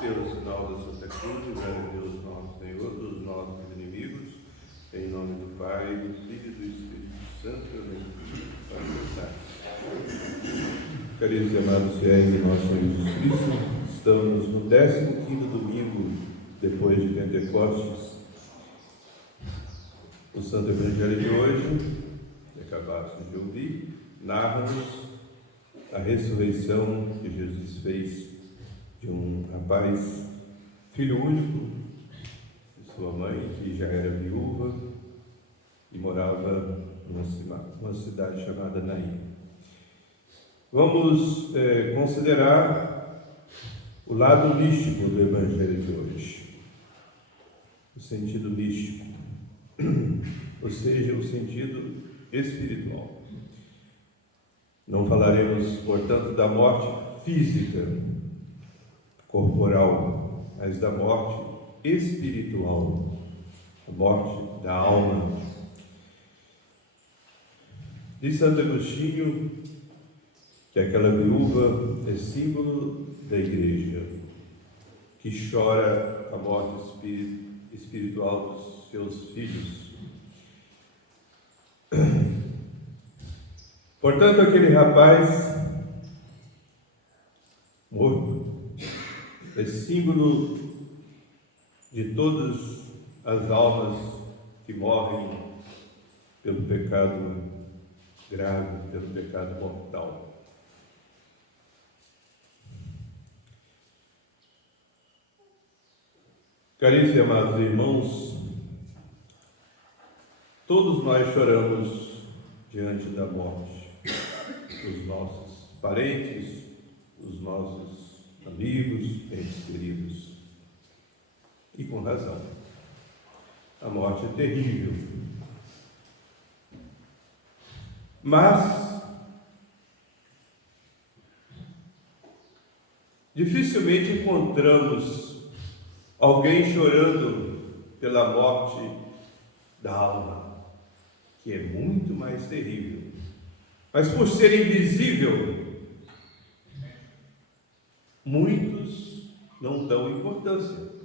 Pelo sinal da Santa Cruz, livrai Deus nosso Senhor dos nossos inimigos, em nome do Pai, do Filho e do Espírito Santo, amém. Caríssimos e amados fiéis de nosso Senhor Jesus Cristo, estamos no 15º domingo depois de Pentecostes. O Santo Evangelho de hoje, que acabaste de ouvir, narra-nos a ressurreição que Jesus fez de um rapaz, filho único de sua mãe, que já era viúva e morava numa cidade chamada Naim. Vamos considerar o lado místico do Evangelho de hoje, o sentido místico, ou seja, o sentido espiritual. Não falaremos, portanto, da morte física, corporal, mas da morte espiritual, a morte da alma. Diz Santo Agostinho que aquela viúva é símbolo da igreja, que chora a morte espiritual dos seus filhos. Portanto, aquele rapaz morto é símbolo de todas as almas que morrem pelo pecado grave, pelo pecado mortal. Caríssimos e amados irmãos, todos nós choramos diante da morte, os nossos parentes, os nossos amigos, entes queridos. E com razão. A morte é terrível. Mas dificilmente encontramos alguém chorando pela morte da alma, que é muito mais terrível. Mas por ser invisível, muitos não dão importância.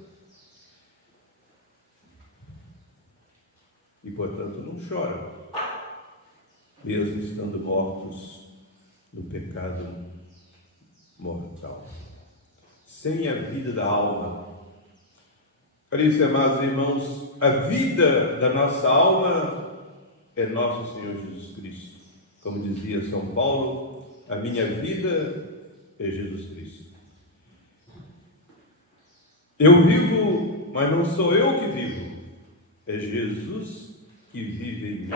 E, portanto, não choram, mesmo estando mortos no pecado mortal. Sem a vida da alma. Caríssimos e amados irmãos, a vida da nossa alma é nosso Senhor Jesus Cristo. Como dizia São Paulo, a minha vida é Jesus Cristo. Eu vivo, mas não sou eu que vivo, é Jesus que vive em mim.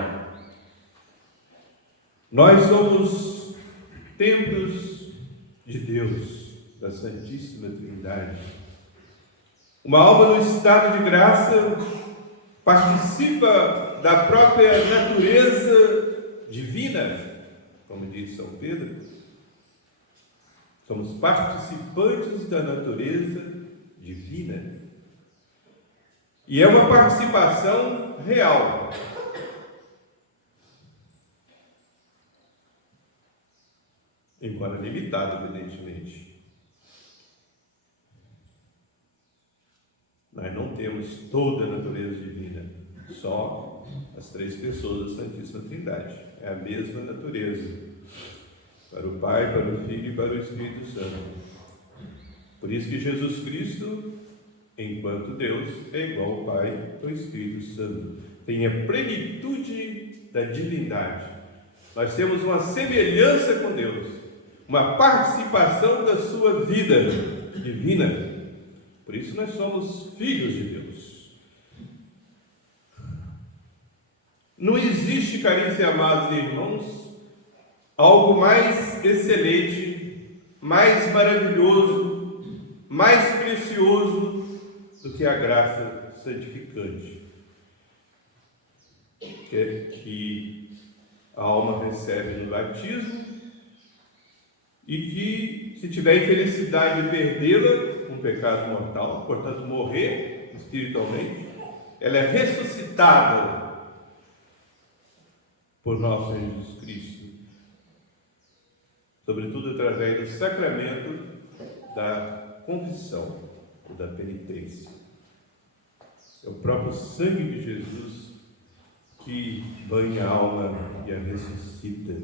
Nós somos templos de Deus, da Santíssima Trindade. Uma alma no estado de graça participa da própria natureza divina, como diz São Pedro. Somos participantes da natureza divina. E é uma participação real. Embora limitada, evidentemente. Nós não temos toda a natureza divina, só as três pessoas da Santíssima Trindade. É a mesma natureza, para o Pai, para o Filho e para o Espírito Santo. Por isso que Jesus Cristo, enquanto Deus, é igual ao Pai e ao Espírito Santo. Tem a plenitude da divindade. Nós temos uma semelhança com Deus, uma participação da sua vida divina. Por isso nós somos filhos de Deus. Não existe, caríssimos e amados irmãos, algo mais excelente, mais maravilhoso, mais precioso do que a graça santificante que a alma recebe no batismo e que, se tiver infelicidade de perdê-la, um pecado mortal, portanto morrer espiritualmente, ela é ressuscitada por nosso Senhor Jesus Cristo, sobretudo através do sacramento da confissão. o da penitência. É o próprio sangue de Jesus que banha a alma e a ressuscita.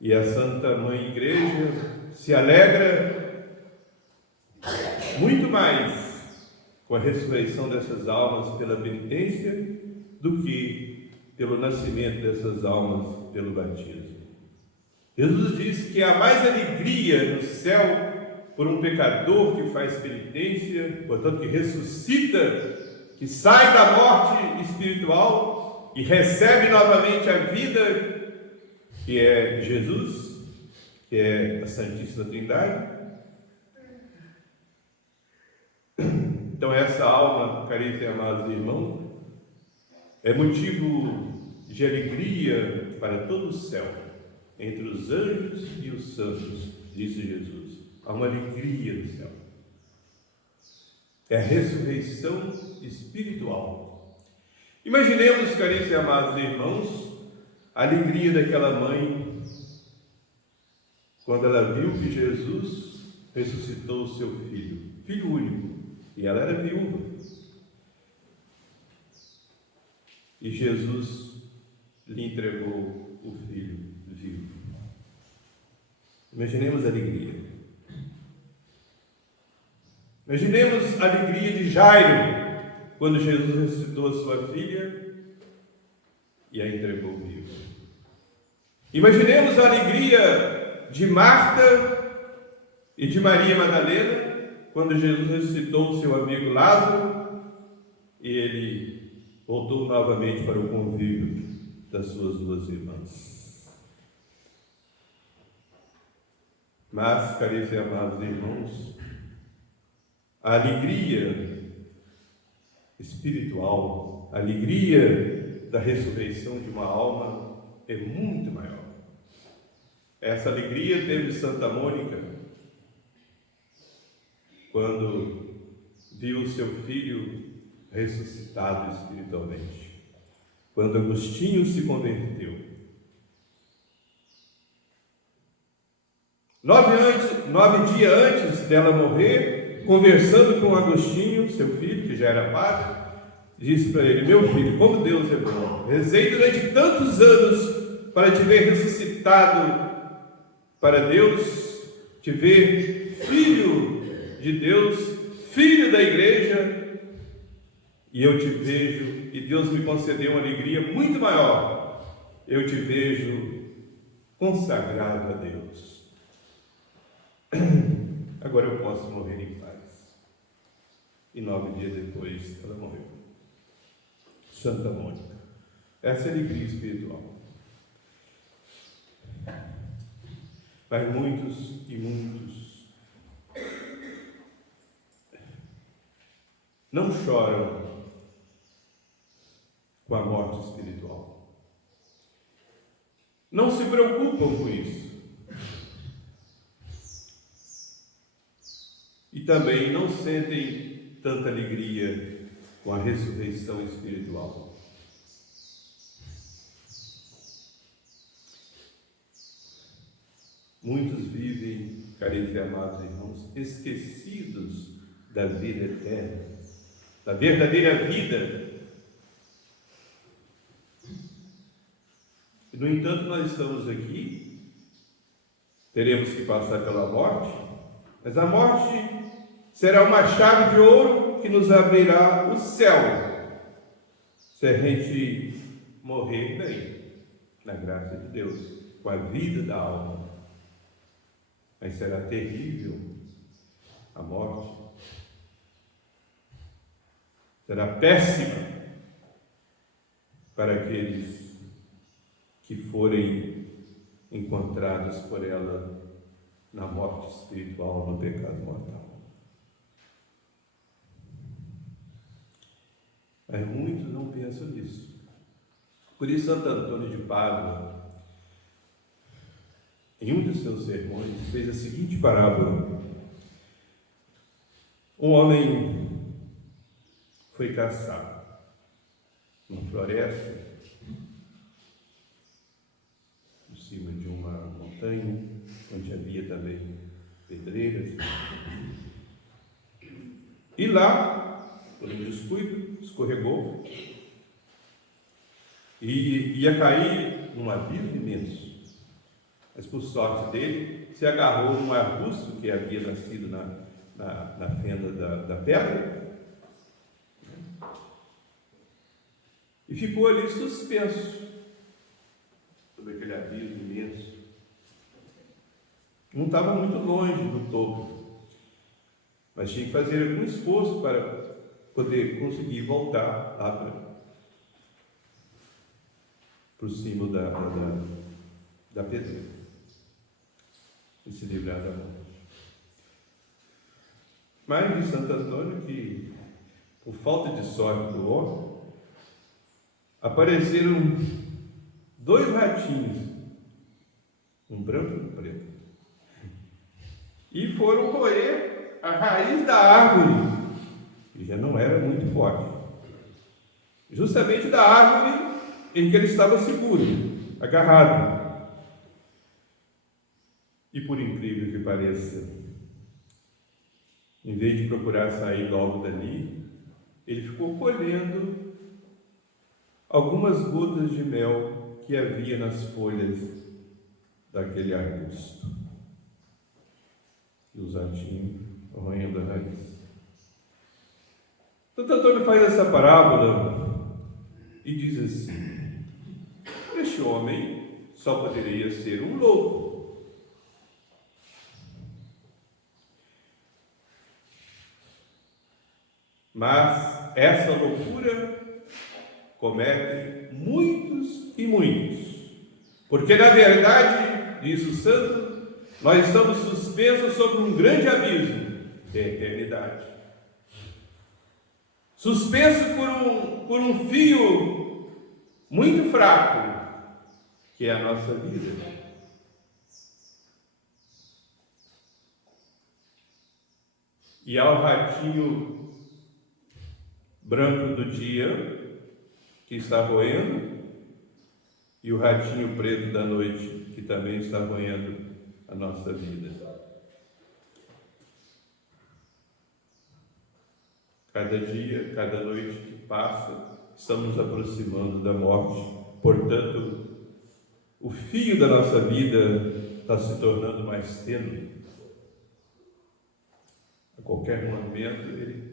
E a Santa Mãe Igreja se alegra muito mais com a ressurreição dessas almas pela penitência do que pelo nascimento dessas almas pelo batismo. Jesus disse que há mais alegria no céu por um pecador que faz penitência, portanto que ressuscita, que sai da morte espiritual e recebe novamente a vida que é Jesus, que é a Santíssima Trindade. Então essa alma, caríssimos e amados irmãos, é motivo de alegria para todo o céu, entre os anjos e os santos, disse Jesus. Há uma alegria no céu. É a ressurreição espiritual. Imaginemos, caríssimos e amados irmãos, a alegria daquela mãe quando ela viu que Jesus ressuscitou o seu filho, filho único, e ela era viúva. E Jesus lhe entregou o filho vivo. Imaginemos a alegria. Imaginemos a alegria de Jairo, quando Jesus ressuscitou a sua filha e a entregou viva. Imaginemos a alegria de Marta e de Maria Madalena, quando Jesus ressuscitou o seu amigo Lázaro e ele voltou novamente para o convívio das suas duas irmãs. Mas, caríssimos e amados irmãos, a alegria espiritual, a alegria da ressurreição de uma alma é muito maior. Essa alegria teve Santa Mônica quando viu o seu filho ressuscitado espiritualmente, quando Agostinho se converteu. 9 dias antes dela morrer, conversando com Agostinho, seu filho, que já era padre, disse para ele: meu filho, como Deus é bom, rezei durante tantos anos para te ver ressuscitado para Deus, te ver filho de Deus, filho da igreja, e eu te vejo, e Deus me concedeu uma alegria muito maior, eu te vejo consagrado a Deus. Agora eu posso morrer em paz. E 9 dias depois ela morreu. Santa Mônica. Essa é a alegria espiritual. Mas muitos e muitos não choram com a morte espiritual. Não se preocupam com isso. E também não sentem tanta alegria com a ressurreição espiritual. Muitos vivem, caríssimos e amados irmãos, esquecidos da vida eterna, da verdadeira vida. E, no entanto, nós estamos aqui, teremos que passar pela morte, mas a morte será uma chave de ouro que nos abrirá o céu, se a gente morrer bem, na graça de Deus, com a vida da alma. Mas será terrível a morte, será péssima para aqueles que forem encontrados por ela na morte espiritual, no pecado mortal. Mas muitos não pensam nisso. Por isso, Santo Antônio de Pádua, em um dos seus sermões, fez a seguinte parábola. Um homem foi caçar numa floresta, em cima de uma montanha, onde havia também pedreiras. E lá, por um descuido, escorregou e ia cair num abismo imenso. Mas, por sorte dele, se agarrou num arbusto que havia nascido na fenda da pedra e ficou ali suspenso sobre aquele abismo imenso. Não estava muito longe do topo, mas tinha que fazer algum esforço para poder conseguir voltar lá para o cimo da pedra e se livrar da morte. Mas de Santo Antônio que, por falta de sorte do homem, apareceram 2 ratinhos, um branco e um preto, e foram roer a raiz da árvore, que já não era muito forte, justamente da árvore em que ele estava seguro, agarrado. E por incrível que pareça, em vez de procurar sair logo dali, ele ficou colhendo algumas gotas de mel que havia nas folhas daquele arbusto. E os ratinhos roendo a raiz. Santo Antônio faz essa parábola e diz assim: este homem só poderia ser um louco. Mas essa loucura comete muitos e muitos. Porque, na verdade, diz o santo, nós estamos suspensos sobre um grande abismo da eternidade. Suspenso por um fio muito fraco, que é a nossa vida. E ao ratinho branco do dia, que está roendo, e o ratinho preto da noite, que também está roendo a nossa vida. Cada dia, cada noite que passa, estamos nos aproximando da morte. Portanto, o fio da nossa vida está se tornando mais tênue. A qualquer momento ele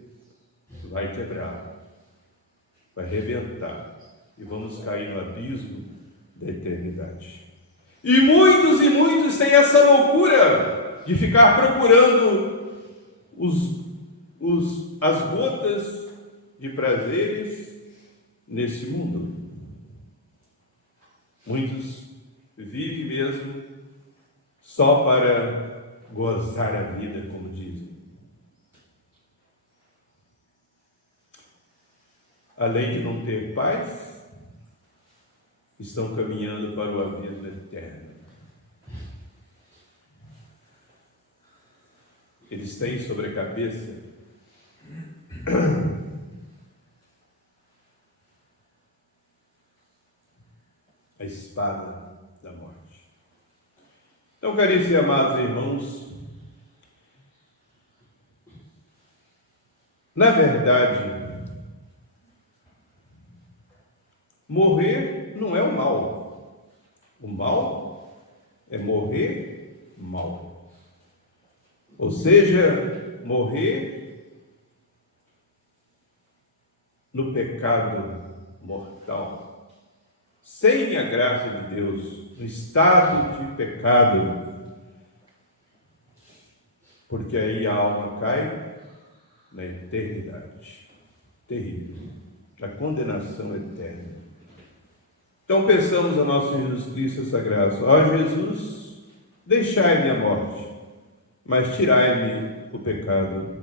vai quebrar, vai arrebentar e vamos cair no abismo da eternidade. E muitos têm essa loucura de ficar procurando as gotas de prazeres nesse mundo. Muitos vivem mesmo só para gozar a vida, como dizem. Além de não ter paz, estão caminhando para o abismo eterno. Eles têm sobre a cabeça a espada da morte. Então, caríssimos e amados irmãos, na verdade, morrer não é o mal. O mal é morrer mal. Ou seja, morrer no pecado mortal, sem a graça de Deus, no estado de pecado, porque aí a alma cai na eternidade terrível, na condenação eterna. Então peçamos a nosso Jesus Cristo essa graça. Ó Jesus, deixai-me a morte, mas tirai-me o pecado